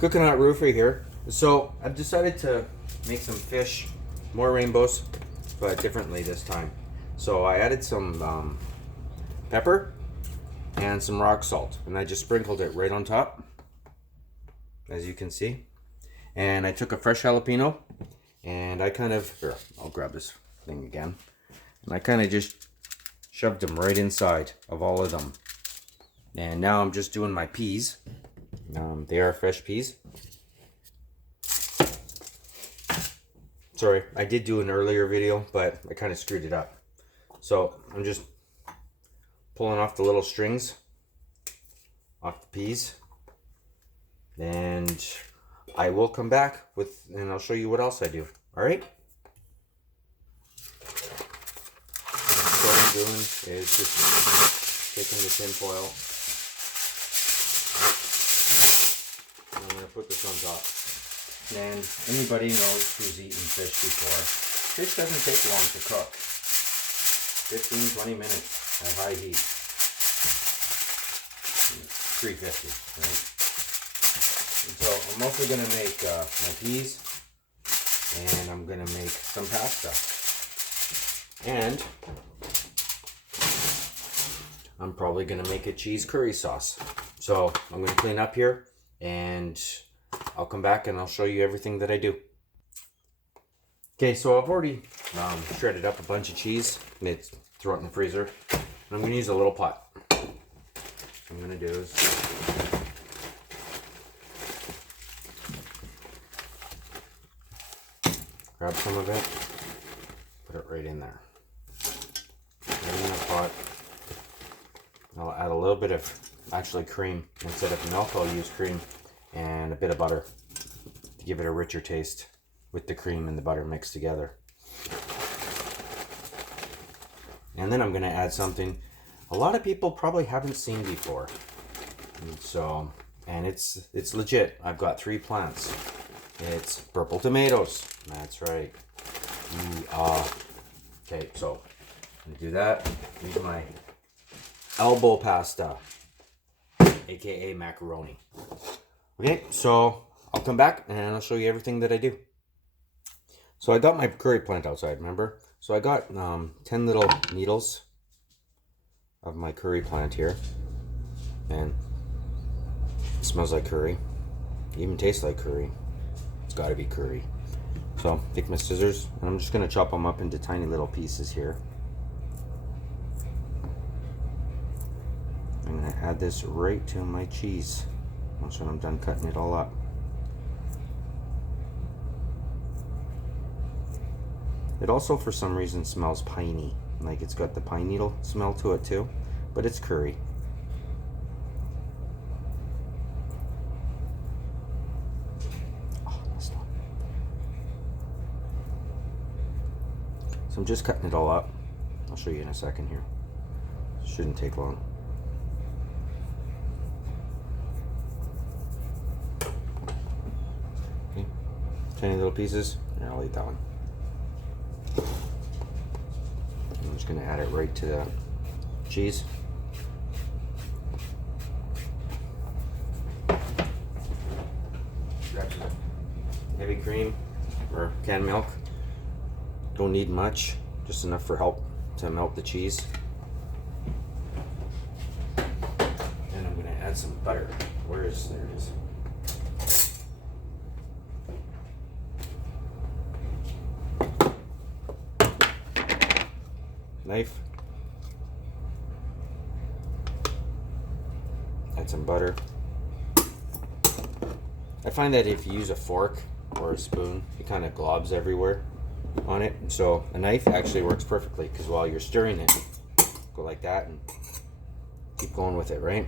Coconut Roofer here. So I've decided to make some fish, more rainbows, but differently this time. So I added some pepper and some rock salt, and I just sprinkled it right on top, as you can see. And I took a fresh jalapeno, and I kind of, here, I'll grab this thing again, and I kind of just shoved them right inside of all of them. And now I'm just doing my peas. They are fresh peas. Sorry, I did do an earlier video, but I kind of screwed it up. So I'm just pulling off the little strings off the peas, and I will come back with, and I'll show you what else I do. All right. So what I'm doing is just taking the tin foil. I'm going to put this on top. And anybody knows who's eaten fish before, fish doesn't take long to cook. 15-20 minutes at high heat. 350, right? And so I'm also going to make my peas, and I'm going to make some pasta. And I'm probably going to make a cheese curry sauce. So I'm going to clean up here, and I'll come back and I'll show you everything that I do. Okay, so I've already shredded up a bunch of cheese. It's throw it in the freezer. And I'm going to use a little pot. What I'm going to do is grab some of it, put it right in there. Right in the pot. I'll add a little bit of actually cream. Instead of milk, I'll use cream and a bit of butter to give it a richer taste with the cream and the butter mixed together. And then I'm going to add something a lot of people probably haven't seen before. And it's legit. I've got 3 plants. It's purple tomatoes. That's right. Okay, so I'm going to do that. Use my elbow pasta, aka macaroni. Okay, so I'll come back and I'll show you everything that I do. So I got my curry plant outside, remember? So I got 10 little needles of my curry plant here. And it smells like curry. It even tastes like curry. It's gotta be curry. So take my scissors and I'm just gonna chop them up into tiny little pieces here. I'm gonna add this right to my cheese once I'm done cutting it all up. It also, for some reason, smells piney. Like it's got the pine needle smell to it too, but it's curry. Oh, that's not. So I'm just cutting it all up. I'll show you in a second here. Shouldn't take long. Okay, tiny little pieces, and I'll eat that one. I'm just going to add it right to the cheese. Grab some heavy cream or canned milk. Don't need much, just enough for help to melt the cheese. And I'm going to add some butter. There it is. Knife. Add some butter. I find that if you use a fork or a spoon, it kind of globs everywhere on it. So a knife actually works perfectly, because while you're stirring it, go like that and keep going with it, right?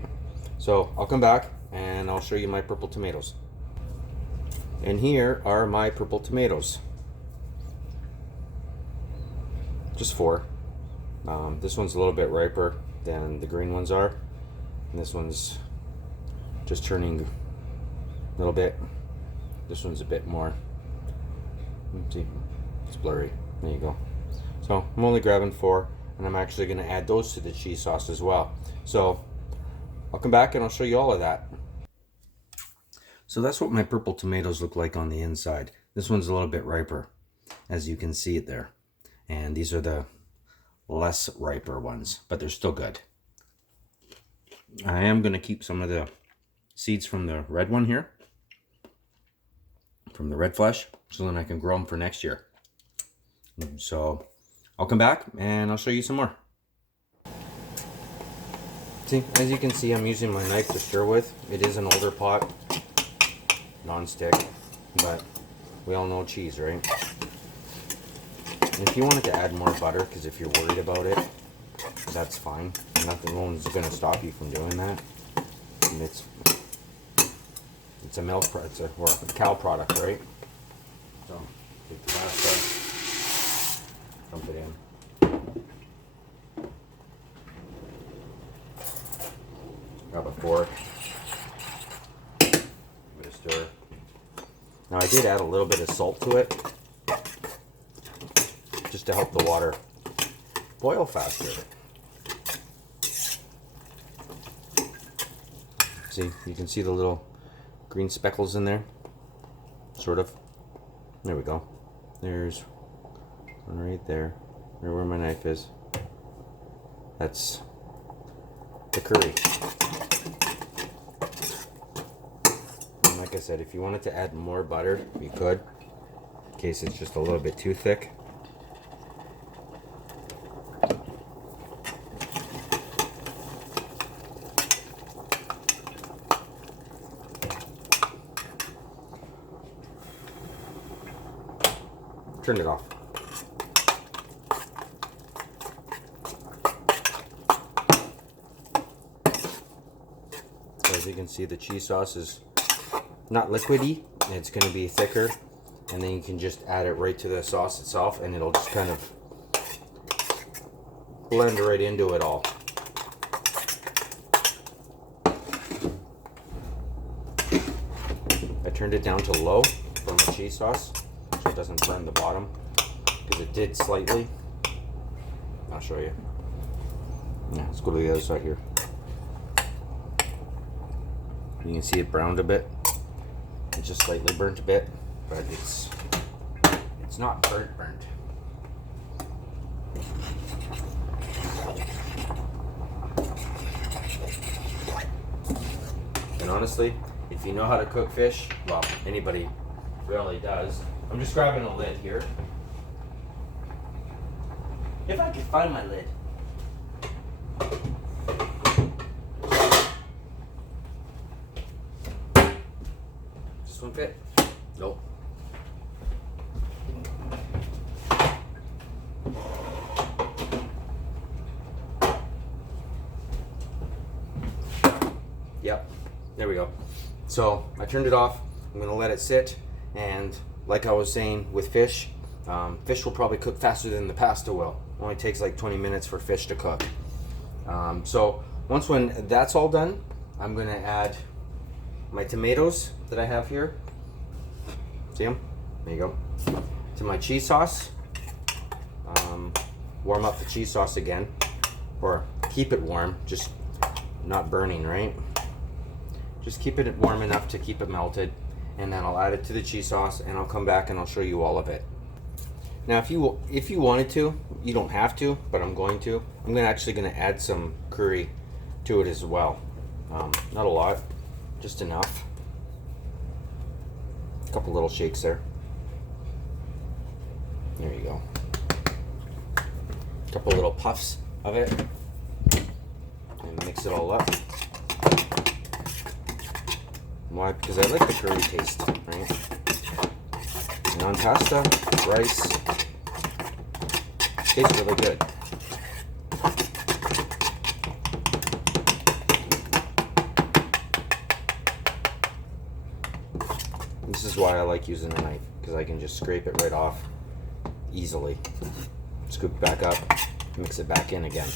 So I'll come back and I'll show you my purple tomatoes. And here are my purple tomatoes. Just 4. This one's a little bit riper than the green ones are, and this one's just turning a little bit. This one's a bit more. Let's see, it's blurry. There you go. So I'm only grabbing 4, and I'm actually going to add those to the cheese sauce as well. So I'll come back and I'll show you all of that. So that's what my purple tomatoes look like on the inside. This one's a little bit riper, as you can see it there. And these are the less riper ones, but they're still good. I am going to keep some of the seeds from the red one here, from the red flesh, so then I can grow them for next year. So I'll come back and I'll show you some more. See, as you can see, I'm using my knife to stir with. It is an older pot, non-stick, but we all know cheese, right? And if you wanted to add more butter, because if you're worried about it, that's fine. Nothing one's going to stop you from doing that. And it's a milk product, or a cow product, right? So take the pasta, dump it in. Grab a fork, give it a stir. Now I did add a little bit of salt to it, just to help the water boil faster. See, you can see the little green speckles in there, sort of. There we go. There's one right there, right where my knife is. That's the curry. And like I said, if you wanted to add more butter, you could, in case it's just a little bit too thick. Turn it off. So as you can see, the cheese sauce is not liquidy, it's going to be thicker, and then you can just add it right to the sauce itself and it'll just kind of blend right into it all. I turned it down to low for my cheese sauce so it doesn't burn the bottom, because it did slightly. I'll show you. Yeah, let's go to the other side here. You can see it browned a bit. It just slightly burnt a bit, but it's not burnt. And honestly, if you know how to cook fish, well, anybody really does. I'm just grabbing a lid here. If I could find my lid. This one fit? Nope. Yep, there we go. So I turned it off. I'm gonna let it sit, and like I was saying with fish, fish will probably cook faster than the pasta will. It only takes like 20 minutes for fish to cook. So when that's all done, I'm gonna add my tomatoes that I have here. See them? There you go. To my cheese sauce. Warm up the cheese sauce again, or keep it warm, just not burning, right? Just keep it warm enough to keep it melted, and then I'll add it to the cheese sauce, and I'll come back and I'll show you all of it. Now, if you wanted to, you don't have to, but I'm going to. I'm actually going to add some curry to it as well. Not a lot, just enough. A couple little shakes there. There you go. A couple little puffs of it, and mix it all up. Why? Because I like the curry taste, right? And on pasta, rice, tastes really good. This is why I like using a knife, because I can just scrape it right off easily. Scoop back up, mix it back in again.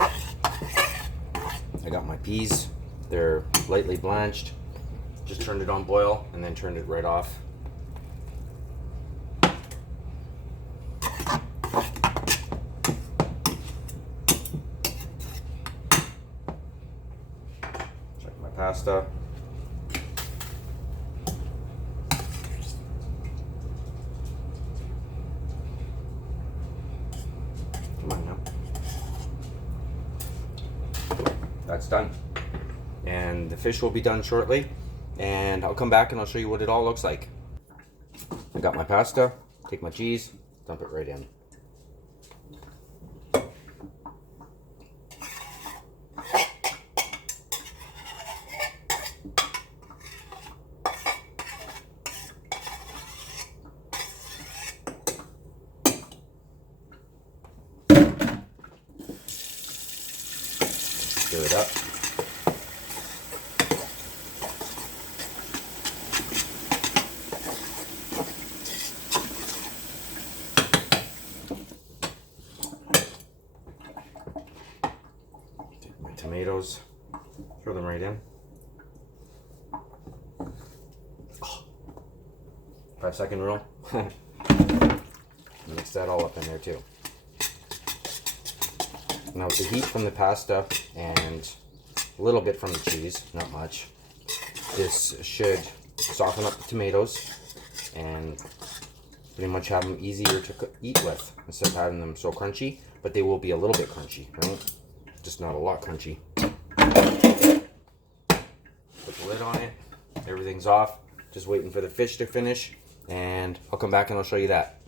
I got my peas. They're lightly blanched. Just turned it on boil and then turned it right off. Check my pasta. that's done. And the fish will be done shortly. And I'll come back and I'll show you what it all looks like. I got my pasta, take my cheese, dump it right in. Stir it up. Take my tomatoes, throw them right in. 5-second rule. Mix that all up in there too. Now with the heat from the pasta and a little bit from the cheese, not much, this should soften up the tomatoes and pretty much have them easier to eat with instead of having them so crunchy, but they will be a little bit crunchy, right? Just not a lot crunchy. Put the lid on it, everything's off, just waiting for the fish to finish, and I'll come back and I'll show you that.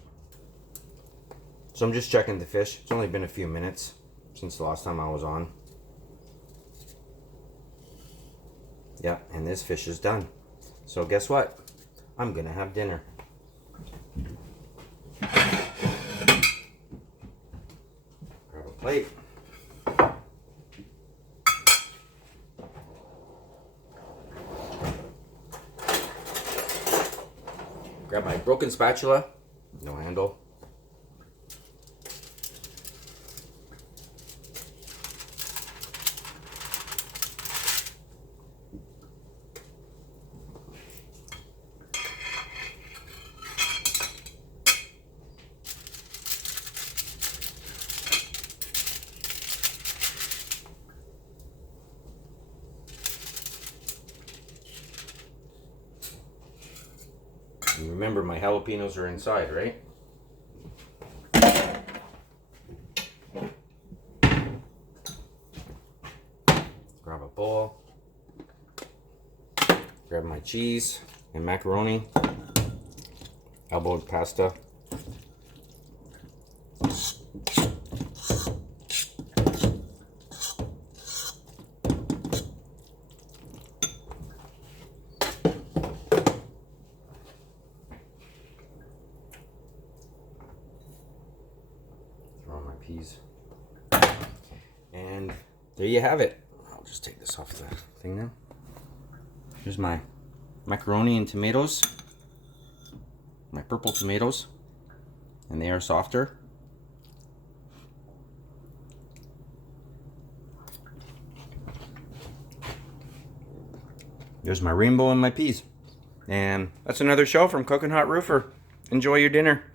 So I'm just checking the fish. It's only been a few minutes since the last time I was on. Yeah, and this fish is done. So guess what? I'm gonna have dinner. Grab a plate. Grab my broken spatula, no handle. And remember, my jalapenos are inside, right? Grab a bowl. Grab my cheese and macaroni. Elbowed pasta. Peas. And there you have it. I'll just take this off the thing now. Here's my macaroni and tomatoes. My purple tomatoes. And they are softer. There's my rainbow and my peas. And that's another show from Cooking Hot Roofer. Enjoy your dinner.